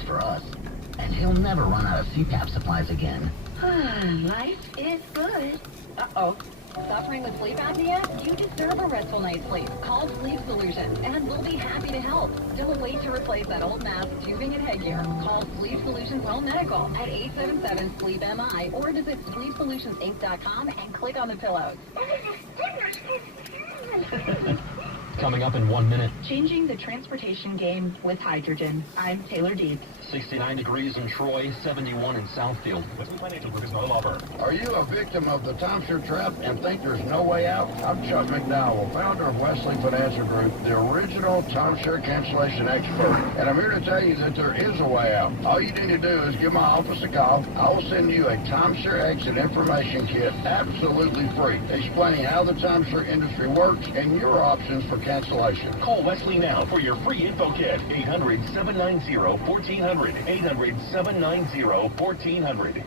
works for us. And he'll never run out of CPAP supplies again. Life is good. Uh-oh. Suffering with sleep apnea? You deserve a restful night's sleep. Call Sleep Solutions, and we'll be happy to help. Don't wait to replace that old mask, tubing, and headgear. Call Sleep Solutions Home Medical at 877-SLEEP-MI or visit SleepSolutionsInc.com and click on the pillows. Coming up in 1 minute. Changing the transportation game with hydrogen. I'm Taylor Deeds. 69 degrees in Troy, 71 in Southfield. Wesley Financial Group is no law firm. Are you a victim of the timeshare trap and think there's no way out? I'm Chuck McDowell, founder of Wesley Financial Group, the original timeshare cancellation expert. And I'm here to tell you that there is a way out. All you need to do is give my office a call. I will send you a timeshare exit information kit absolutely free, explaining how the timeshare industry works and your options for cancellation. Call Wesley now for your free info kit. 800-790-1400. 800-790-1400.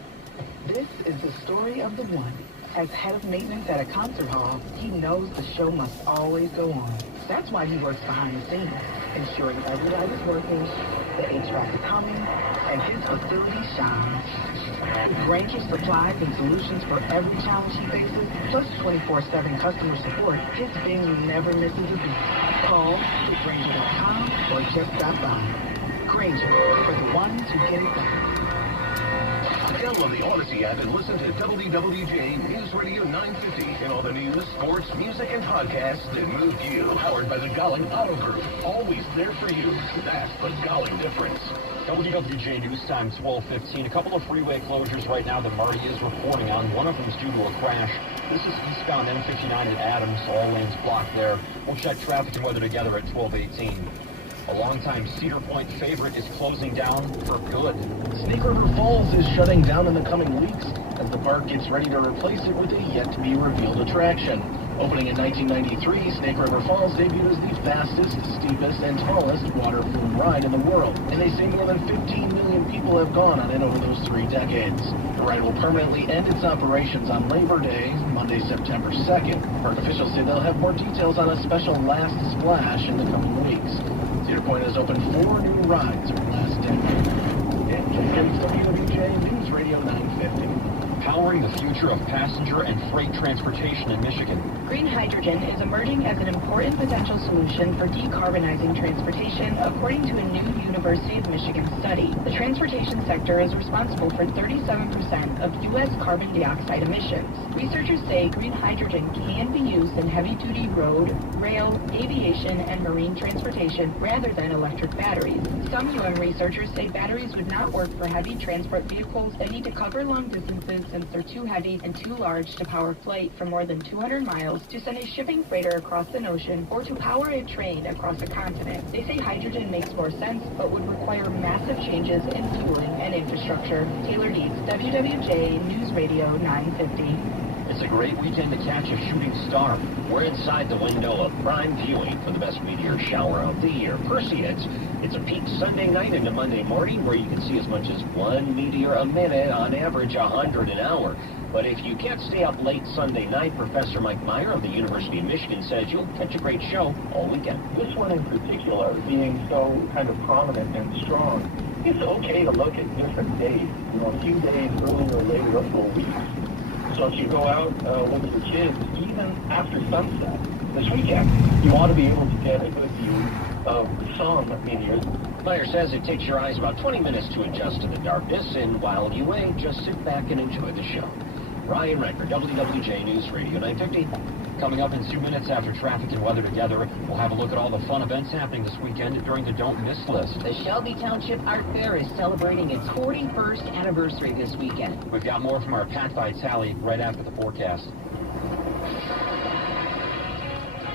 This is the story of the one. As head of maintenance at a concert hall, he knows the show must always go on. That's why he works behind the scenes, ensuring every light is working, the HVAC is humming, and his facility shines. With Granger's supplies and solutions for every challenge he faces, plus 24/7 customer support, his venue never misses a beat. Call Granger.com or just stop by. Granger, for the ones who get it done. Download the Odyssey app and listen to WWJ News Radio 950 and all the news, sports, music, and podcasts that move you. Powered by the Golling Auto Group. Always there for you. That's the Golling difference. WWJ News Time, 12:15. A couple of freeway closures right now that Marty is reporting on. One of them is due to a crash. This is eastbound M59 at Adams. All lanes blocked there. We'll check traffic and weather together at 12:18. A longtime Cedar Point favorite is closing down for good. Snake River Falls is shutting down in the coming weeks as the park gets ready to replace it with a yet-to-be-revealed attraction. Opening in 1993, Snake River Falls debuted as the fastest, steepest, and tallest water flume ride in the world, and they say more than 15 million people have gone on it over those 3 decades. The ride will permanently end its operations on Labor Day, Monday, September 2nd. Park officials say they'll have more details on a special last splash in the coming weeks. Cedar Point has opened 4 new rides over the last decade. And WWJ News Radio 950. Powering the future of passenger and freight transportation in Michigan. Green hydrogen is emerging as an important potential solution for decarbonizing transportation, according to a new University of Michigan study. The transportation sector is responsible for 37% of U.S. carbon dioxide emissions. Researchers say green hydrogen can be used in heavy-duty road, rail, aviation, and marine transportation rather than electric batteries. Some UN researchers say batteries would not work for heavy transport vehicles that need to cover long distances since they're too heavy and too large to power flight for more than 200 miles, to send a shipping freighter across an ocean, or to power a train across a continent. They say hydrogen makes more sense, but would require massive changes in fueling and infrastructure. Taylor Deeds, WWJ News Radio 950. It's a great weekend to catch a shooting star. We're inside the window of prime viewing for the best meteor shower of the year, Perseids. It's a peak Sunday night into Monday morning where you can see as much as 1 meteor a minute, on average 100 an hour. But if you can't stay up late Sunday night, Professor Mike Meyer of the University of Michigan says you'll catch a great show all weekend. This one in particular, being so kind of prominent and strong, it's okay to look at different days, a few days earlier or later, a full week. So if you go out with your kids, even after sunset this weekend, you ought to be able to get a good view of some meteors. Meyer says it takes your eyes about 20 minutes to adjust to the darkness, and while you wait, just sit back and enjoy the show. Ryan Recker, WWJ News Radio 950. Coming up in 2 minutes after traffic and weather together, we'll have a look at all the fun events happening this weekend during the Don't Miss list. The Shelby Township Art Fair is celebrating its 41st anniversary this weekend. We've got more from our Pat Vitale right after the forecast.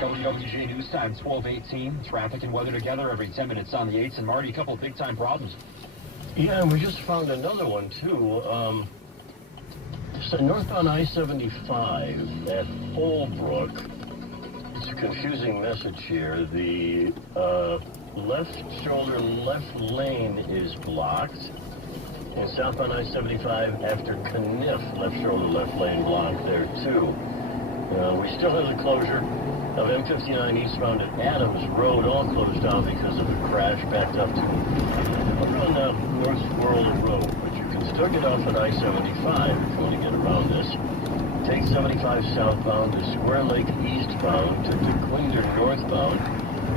WWJ News Time, 12:18. Traffic and weather together every 10 minutes on the 8s. And Marty, a couple of big-time problems. Yeah, and we just found another one, too. Northbound I-75 at Holbrook. It's a confusing message here. The left shoulder, left lane is blocked. And southbound I-75 after Caniff, left shoulder, left lane blocked there, too. We still have the closure of M59 eastbound at Adams Road, all closed down because of a crash backed up to. Over on Still get off on I-75 if you want to get around this. Take 75 southbound to Square Lake eastbound to DeQuinder northbound,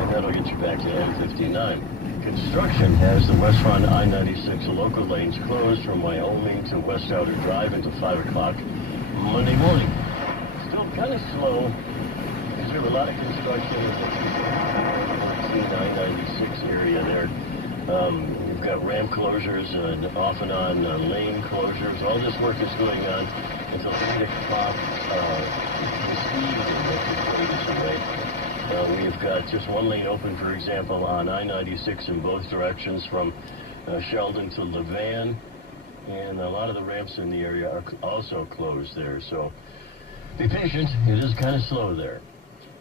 and that'll get you back to M59. Construction has the West Front I-96 local lanes closed from Wyoming to West Outer Drive until 5 o'clock Monday morning. Still kind of slow, because we have a lot of construction in the I-96 area there. We've got ramp closures and off and on lane closures. All this work is going on until 8 o'clock this evening. That's away. We've got just one lane open, for example, on I-96 in both directions from Sheldon to Levan. And a lot of the ramps in the area are also closed there. So be patient. It is kind of slow there.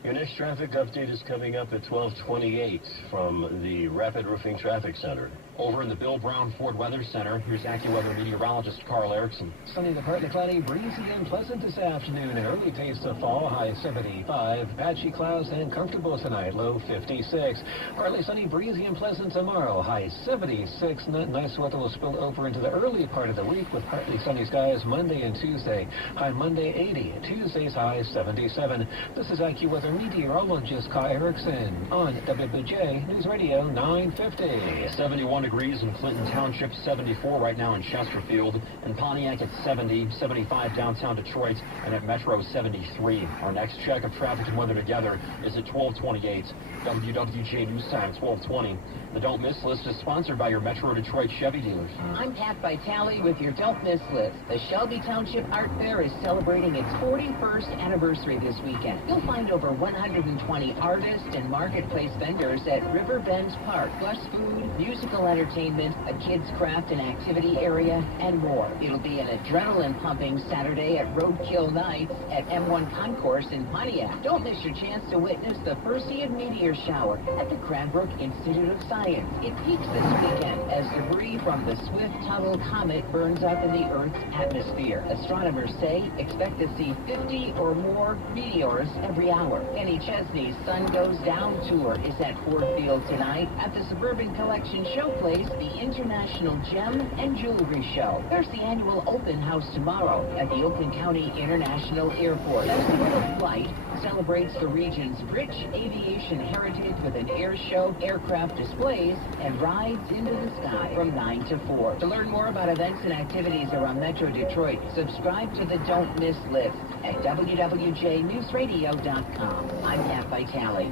Your next traffic update is coming up at 12:28 from the Rapid Roofing Traffic Center. Over in the Bill Brown Ford Weather Center, here's AccuWeather meteorologist Carl Erickson. Sunny to partly cloudy, breezy and pleasant this afternoon. An early taste of fall, high 75. Patchy clouds and comfortable tonight, low 56. Partly sunny, breezy and pleasant tomorrow, high 76. Nice weather will spill over into the early part of the week with partly sunny skies Monday and Tuesday. High Monday 80, Tuesday's high 77. This is AccuWeather meteorologist Carl Erickson on WBJ News Radio 950. 71 degrees in Clinton Township, 74 right now in Chesterfield, and Pontiac at 70, 75 downtown Detroit, and at Metro 73. Our next check of traffic and weather together is at 12:28. WWJ News Time, 12:20. The Don't Miss List is sponsored by your Metro Detroit Chevy dealers. I'm Pat Vitale with your Don't Miss List. The Shelby Township Art Fair is celebrating its 41st anniversary this weekend. You'll find over 120 artists and marketplace vendors at Riverbend Park, plus food, musical entertainment, a kids' craft and activity area, and more. It'll be an adrenaline-pumping Saturday at Roadkill Nights at M1 Concourse in Pontiac. Don't miss your chance to witness the Perseid meteor shower at the Cranbrook Institute of Science. It peaks this weekend as debris from the Swift-Tuttle comet burns up in the Earth's atmosphere. Astronomers say expect to see 50 or more meteors every hour. Kenny Chesney's Sun Goes Down tour is at Ford Field tonight. At the Suburban Collection Showplace, the International Gem and Jewelry Show. There's the annual open house tomorrow at the Oakland County International Airport. Festival of Flight celebrates the region's rich aviation heritage with an air show, aircraft displays, and rides into the sky from 9 to 4. To learn more about events and activities around Metro Detroit, subscribe to the Don't Miss List at WWJNewsRadio.com. I'm Pat Vitale.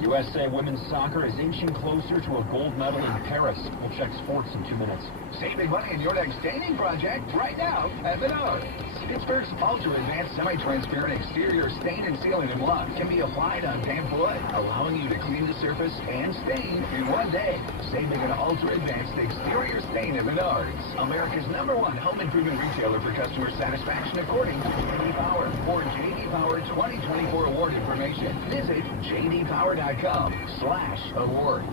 USA women's soccer is inching closer to a gold medal in Paris. We'll check sports in 2 minutes. Save big money in your next staining project right now at Menards. Pittsburgh's ultra-advanced semi-transparent exterior stain and sealant in one can be applied on damp wood, allowing you to clean the surface and stain in one day. Save big on ultra-advanced exterior stain at Menards. America's #1 home improvement retailer for customer satisfaction according to J.D. Power. For J.D. Power 2024 award information, visit jdpower.com/awards.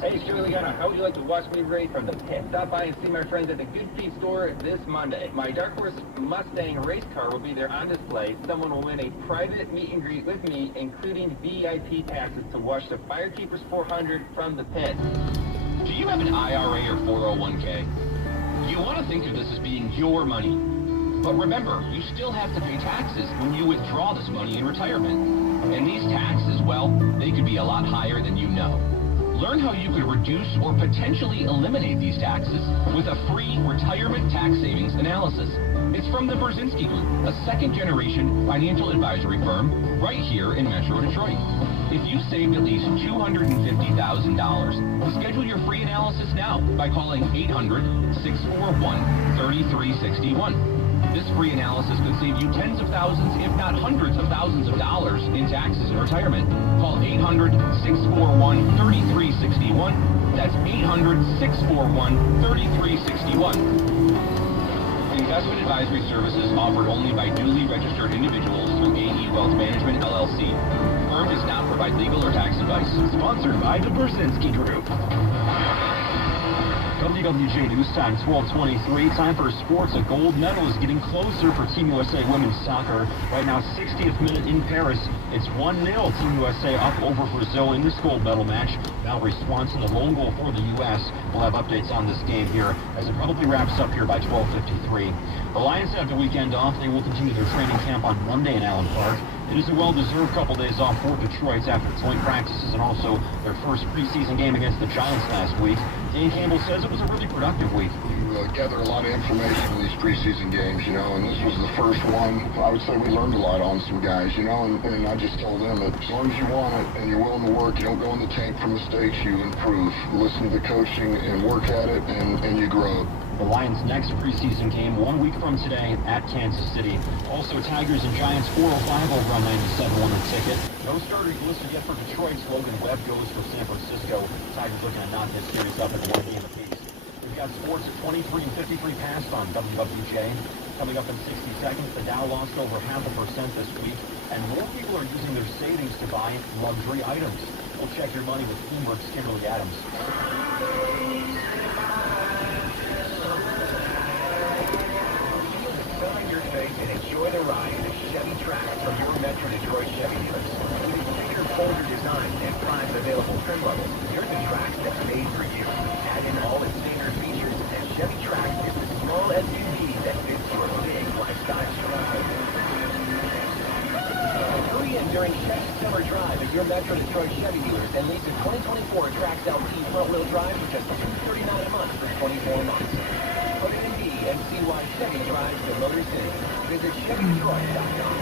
Hey, Shirley Gunner, how would you like to watch me race from the pit? Stop by and see my friends at the Good Feet store this Monday. My Dark Horse Mustang race car will be there on display. Someone will win a private meet and greet with me, including VIP passes to watch the Firekeepers 400 from the pit. Do you have an IRA or 401k? You want to think of this as being your money. But remember, you still have to pay taxes when you withdraw this money in retirement. And these taxes, well, they could be a lot higher than you know. Learn how you could reduce or potentially eliminate these taxes with a free retirement tax savings analysis. It's from the Brzezinski Group, a second-generation financial advisory firm right here in Metro Detroit. If you saved at least $250,000, schedule your free analysis now by calling 800-641-3361. This free analysis could save you tens of thousands, if not hundreds of thousands of dollars in taxes in retirement. Call 800-641-3361. That's 800-641-3361. Investment advisory services offered only by duly registered individuals through AE Wealth Management, LLC. Firm does not provide legal or tax advice. Sponsored by the Brzezinski Group. WWJ News Time, 12:23. Time for sports. A gold medal is getting closer for Team USA women's soccer. Right now, 60th minute in Paris. It's 1-0. Team USA up over Brazil in this gold medal match. Valerie Swanson, the lone goal for the U.S. We'll have updates on this game here as it probably wraps up here by 12:53. The Lions have the weekend off. They will continue their training camp on Monday in Allen Park. It is a well-deserved couple days off for Detroit after joint practices and also their first preseason game against the Giants last week. Dan Campbell says it was a really productive week. You gather a lot of information from these preseason games, and this was the first one. I would say we learned a lot on some guys, and I just told them that as long as you want it and you're willing to work, you don't go in the tank for mistakes, you improve. Listen to the coaching and work at it, and you grow. The Lions' next preseason game 1 week from today at Kansas City. Also, Tigers and Giants 4:05 over on 97.1 The Ticket. No starters listed yet for Detroit. Logan Webb goes for San Francisco. Tigers looking to knock this series up in 1 game apiece. We've got sports at 23 and 53 passed on WWJ. Coming up in 60 seconds, the Dow lost over 0.5% this week, and more people are using their savings to buy luxury items. We'll check your money with Bloomberg's Kimberly Adams. And enjoy the ride in a Chevy Trax from your Metro Detroit Chevy dealers. With its bigger, bolder design and prime available trim levels, there's a Trax that's made for you. Add in all its standard features, and Chevy Trax is the small SUV that fits your big lifestyle. Hurry in during Chevy Summer Drive at your Metro Detroit Chevy dealers and lease a 2024 Trax LT front-wheel drive for just $239 a month for 24 months. Put it in B and see why Chevy drives the Motor City. Visit ChevyDetroit.com.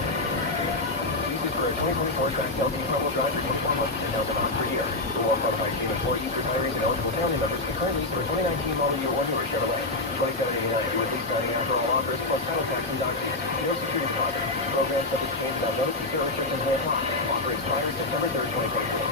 Use it for a 2024 Trax LT front-wheel drive for 24 months and $1,000 per year. For all qualified team employees, retirees, and eligible family members, the current lease for a 2019 model year 1 newer Chevrolet. $27.89 with lease signing after all offers, plus title tax and documents. No security deposit. Program subject to change without notice. Zero restrictions may apply. Offer expires September 3rd, 2024.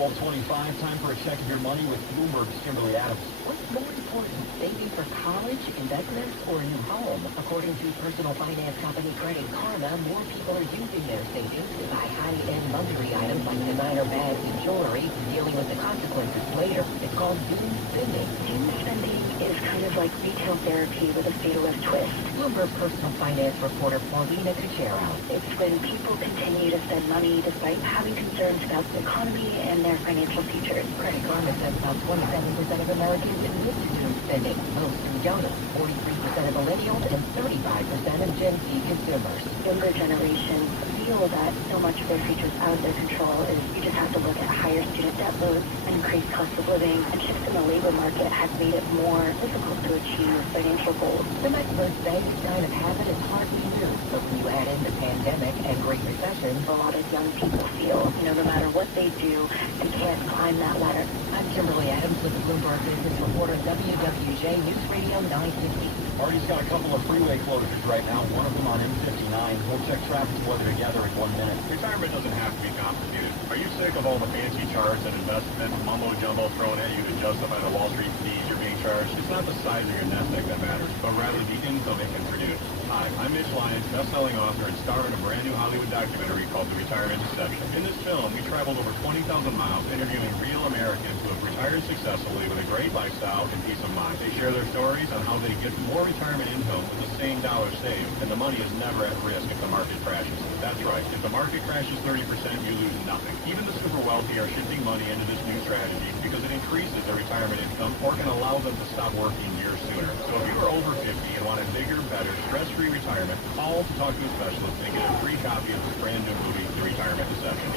12:25, time for a check of your money with Bloomberg's Kimberly Adams. What's more important, saving for college, investments, or a new home? According to personal finance company Credit Karma, more people are using their savings to buy high-end luxury items like designer bags and jewelry, dealing with the consequences later. It's called doom spending. Doom spending is kind of like retail therapy with a fatalist twist. Bloomberg personal finance reporter Paulina Cuchero. It's when people continue to spend money despite having concerns about the economy and their financial futures. Credit Karma says about 27% of Americans admit to doom spending. Most who don't. 43% of millennials and 35% of Gen Z consumers. Younger generations feel that so much of their future is out of their control is you just have to look at higher student debt loads, increased cost of living, and shifts in the labor market has made it more difficult to achieve financial goals. Some experts say this kind of habit is hard to do, but when you add in the pandemic and Great Recession, a lot of young people feel, no matter what they do, they can't climb that ladder. I'm Kimberly Adams with the Bloomberg Business Reporter, WWJ News Radio 950. Marty's got a couple of freeway closures right now, one of them on M59. We'll check traffic and weather together in 1 minute. Retirement doesn't have to be complicated. Are you sick of all the fancy charts and investment mumbo-jumbo thrown at you to justify the Wall Street fees you're being charged? It's not the size of your nest egg that matters, but rather the income it can produce. Hi, I'm Mitch Lyons, best-selling author and star in a brand new Hollywood documentary called The Retirement Deception. In this film, we traveled over 20,000 miles interviewing real Americans who have retired successfully with a great lifestyle and peace of mind. They share their stories on how they get more retirement income with the same dollar saved, and the money is never at risk if the market crashes. That's right. If the market crashes 30%, you lose nothing. Even the super wealthy are shifting money into this new strategy because it increases their retirement income or can allow them to stop working years sooner. So if you are over 50 and want a bigger, better, stress-free retirement, call to talk to a specialist and get a free copy of this brand new movie, The Retirement Deception.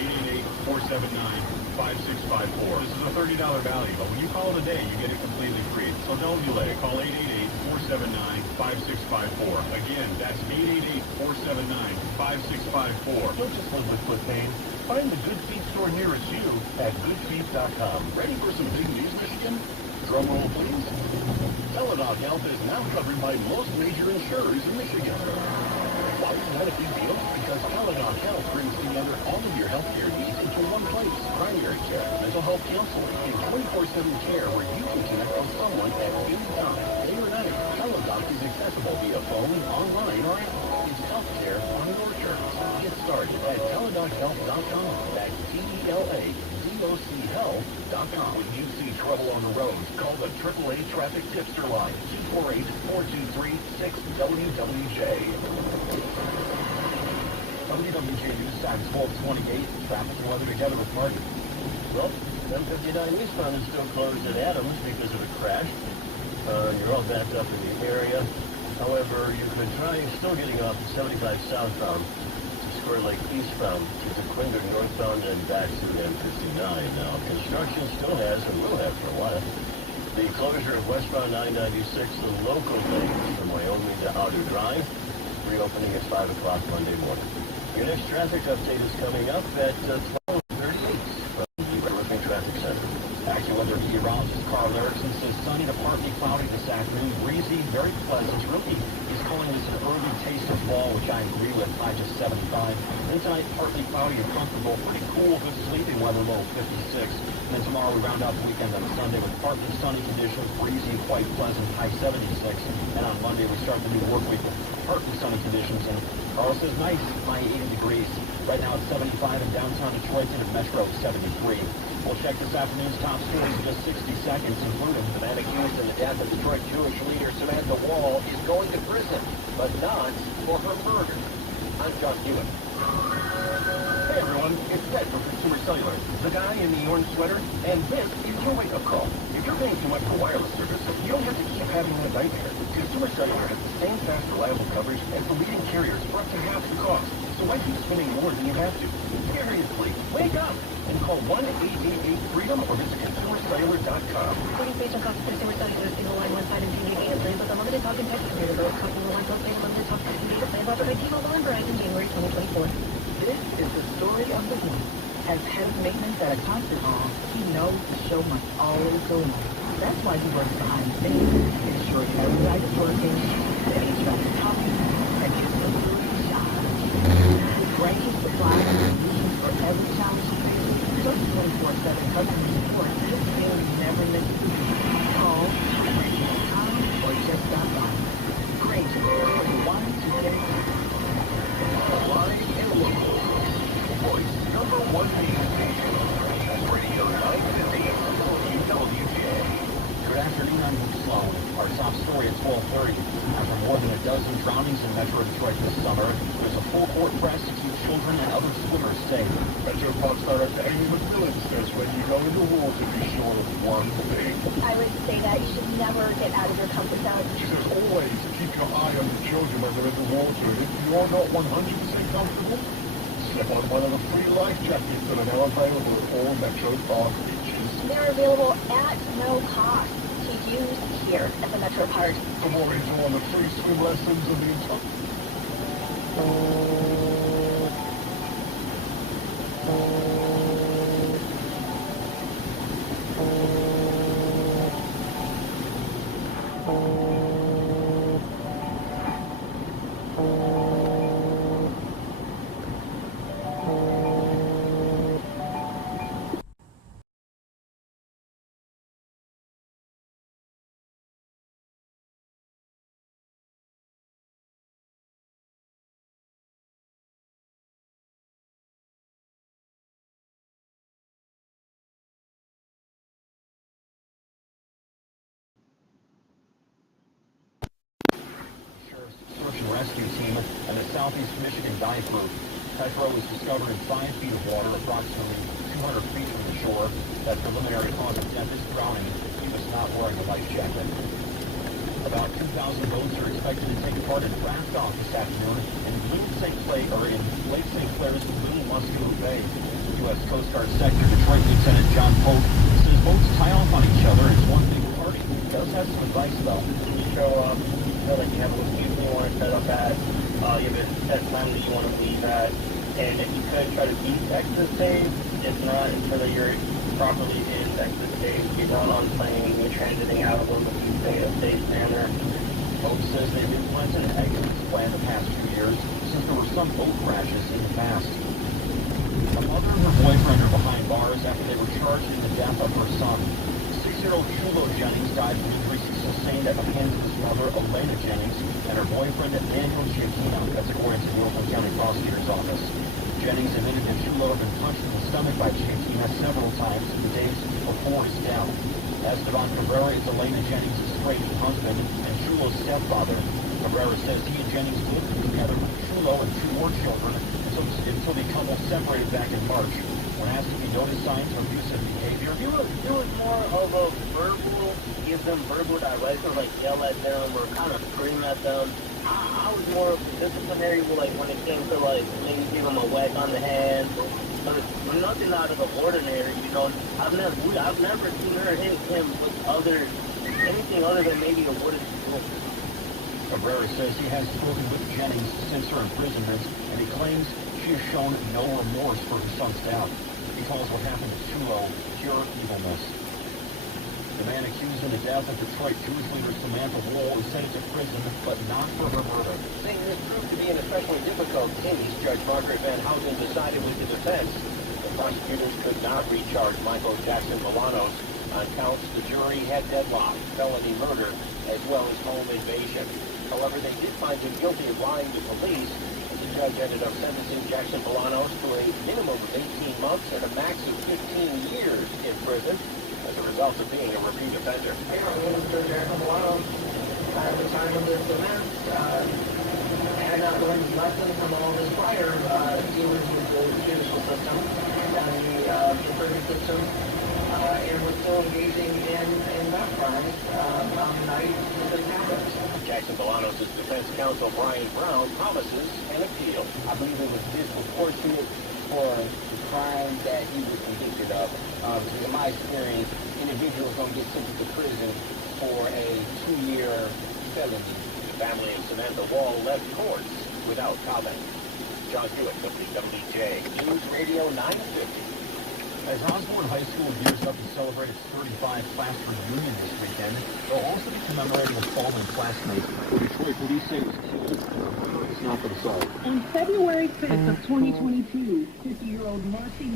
888-479-5654. This is a $30 value, but when you call today, you get it completely free. So don't delay. Call 888-479-5654. Again, that's 888-479-5654. Don't just live with foot pain. Find the Good Feet store nearest you at goodfeet.com. Ready for some big news, Michigan? Drum roll, please. Teladoc Health is now covered by most major insurers in Michigan. Why is that a big deal? Because Teladoc Health brings together all of your healthcare needs into one place. Primary care, mental health counseling, and 24/7 care where you can connect with someone at any time, day or night. Teladoc is accessible via phone, online, or app. It's healthcare on your terms. Get started at TeladocHealth.com. That's TELADOC TOCHealth.com. When you see trouble on the road, call the AAA Traffic Tipster Line, 248-423-6WWJ. WWJ News Time 1228. Traffic and weather together with Marty. Well, 759 eastbound is still closed at Adams because of a crash. You're all backed up in the area. However, you could try still getting off the 75 southbound to Square Lake eastbound to Dequindre northbound and back to the M59. Now, construction still has and will have for a while. The closure of westbound 996, the local lane from Wyoming to Outer Drive, reopening at 5 o'clock Monday morning. Your next traffic update is coming up at 12:38 from the Roofing Traffic Center. AccuWeather meteorologist Carl Erickson says sunny to partly cloudy this afternoon, breezy, very pleasant. Really, he's calling this an early taste of fall, which I agree with, high just 75. Then tonight, partly cloudy and comfortable, pretty cool, good sleeping weather, low 56. And then tomorrow we round out the weekend on Sunday with partly sunny conditions, breezy, quite pleasant, high 76. And on Monday we start the new work week with partly sunny conditions, and Carl says nice, high 80 degrees. Right now it's 75 in downtown Detroit and at Metro 73. We'll check this afternoon's top stories in just 60 seconds, including the man accused in the death of Detroit Jewish leader Samantha Wall is going to prison, but not for her murder. I'm John Hewitt. Hey everyone, it's Ted from Consumer Cellular, the guy in the orange sweater, and this is your wake-up call. If you're paying too much for wireless service, you don't have to keep having a nightmare. Consumer Cellular has the same fast, reliable coverage as the leading carriers for up to half the cost. So why keep spending more than you have to? Seriously, wake up and call 1-888-FREEDOM or visit ConsumerCellular.com. According based on cost of Consumer Cellular, single line, one side, and 2 gig free with unlimited talk and text available. Customer one plus pay unlimited talk, text, and data plan offered by T-Mobile and Verizon January 2024. This is the story of the one. As head of maintenance at a concert hall, he knows the show must always go on. That's why he works behind the scenes, ensuring every light is working, that HVAC is humming, and his facility shines. With range, supplies, and solutions for every challenge you face, plus 24/7 customer support, this means never miss a beat. Call, or just stop by. Granger, the one to get Live and local. Voice number one news station. Radio 950 WWJ. Good afternoon, I'm Luke Sloan. Our top story at 12:30. After more than a dozen drownings in Metro Detroit this summer, there's a full court press to keep children and other swimmers safe. Metro Parks Director Amy McMillan says when you go in the water, be sure of one thing. I would say that you should never get out of your comfort zone. She says always keep your eye on the children when they're in the water. And if you're not 100% comfortable, slip on one of the free life jackets that are now available at all Metro Park beaches. They're available at no cost to use here at the Metro Park. For more info on the free swim lessons and the entire... Search and rescue team and the Southeast Michigan Dive Group. Petro was discovered in 5 feet of water, approximately 200 feet from the shore. That preliminary cause of death is drowning. He was not wearing a life jacket. About 2,000 boats are expected to take part in draft off this afternoon in Lake St. Clair's Blue Musco Bay. U.S. Coast Guard Sector Detroit Lieutenant John Pope says boats tie off on each other. It's one big party. He does have some advice, though. Show up, feel like you have a location you want to set up at, you have a set time that you want to leave at, and if you could try to beat exit stage, if not, ensure that you're properly in exit stage, you're not on plane, you're transiting out of them, you stay in a safe manner. Pope says they've implemented an exit plan the past few years since there were some boat crashes in the past. A mother and her boyfriend are behind bars after they were charged in the death of her son. 6-year-old Chulo Jennings died from injuries sustained at the hands of his mother, Elena Jennings, and her boyfriend, Daniel Chiacchino. That's according to the Oakland County Prosecutor's Office. Jennings admitted that Chulo Chulo had been punched in the stomach by Chiquinha several times in the days before his death. Esteban Cabrera is Elena Jennings' estranged husband and Chulo's stepfather. Cabrera says he and Jennings lived together with Chulo and 2 more children until the couple separated back in March. When asked if he noticed signs of abusive behavior, It was more of a verbal, give them verbal direction, like yell at them or kind of scream at them. I was more of disciplinary, like when it came to like maybe give them a whack on the hand, but nothing out of the ordinary. You know, I've never seen her hit him with anything other than maybe a wooden spoon. Cabrera says he has spoken with Jennings since her imprisonment, and he claims she has shown no remorse for her son's death. He calls what happened to Chulo pure evilness. The man accused in the death of Detroit Jewish leader Samantha Wohl is sentenced to prison, but not for her murder. Saying this proved to be an especially difficult case, Judge Margaret Van Houten decided with the defense. The prosecutors could not recharge Michael Jackson Bolanos on counts the jury had deadlocked, felony murder, as well as home invasion. However, they did find him guilty of lying to police. The judge ended up sentencing Jackson Bolanos to a minimum of 18 months and a max of 15 years in prison as a result of being a repeat offender. Mr. Jackson Bolanos, at the time of this event, had not learned lessons from all his prior dealings with the judicial system and the prison system, and was still engaging in that crimes on the night that it happened. Jackson Bolanos' defense counsel, Brian Brown, promises an appeal. I believe it was disproportionate for the crime that he was convicted of. In my experience, individuals don't get sentenced to prison for a 2-year felony. The family of Samantha Wohl left courts without comment. John Hewitt, WWJ News Radio 950. As Osborne High School gears up to celebrate its 35-class reunion this weekend, they'll also be commemorating a fallen classmate who Detroit police say was killed in a murderous assault. On February 5th of 2022, 50-year-old Marcy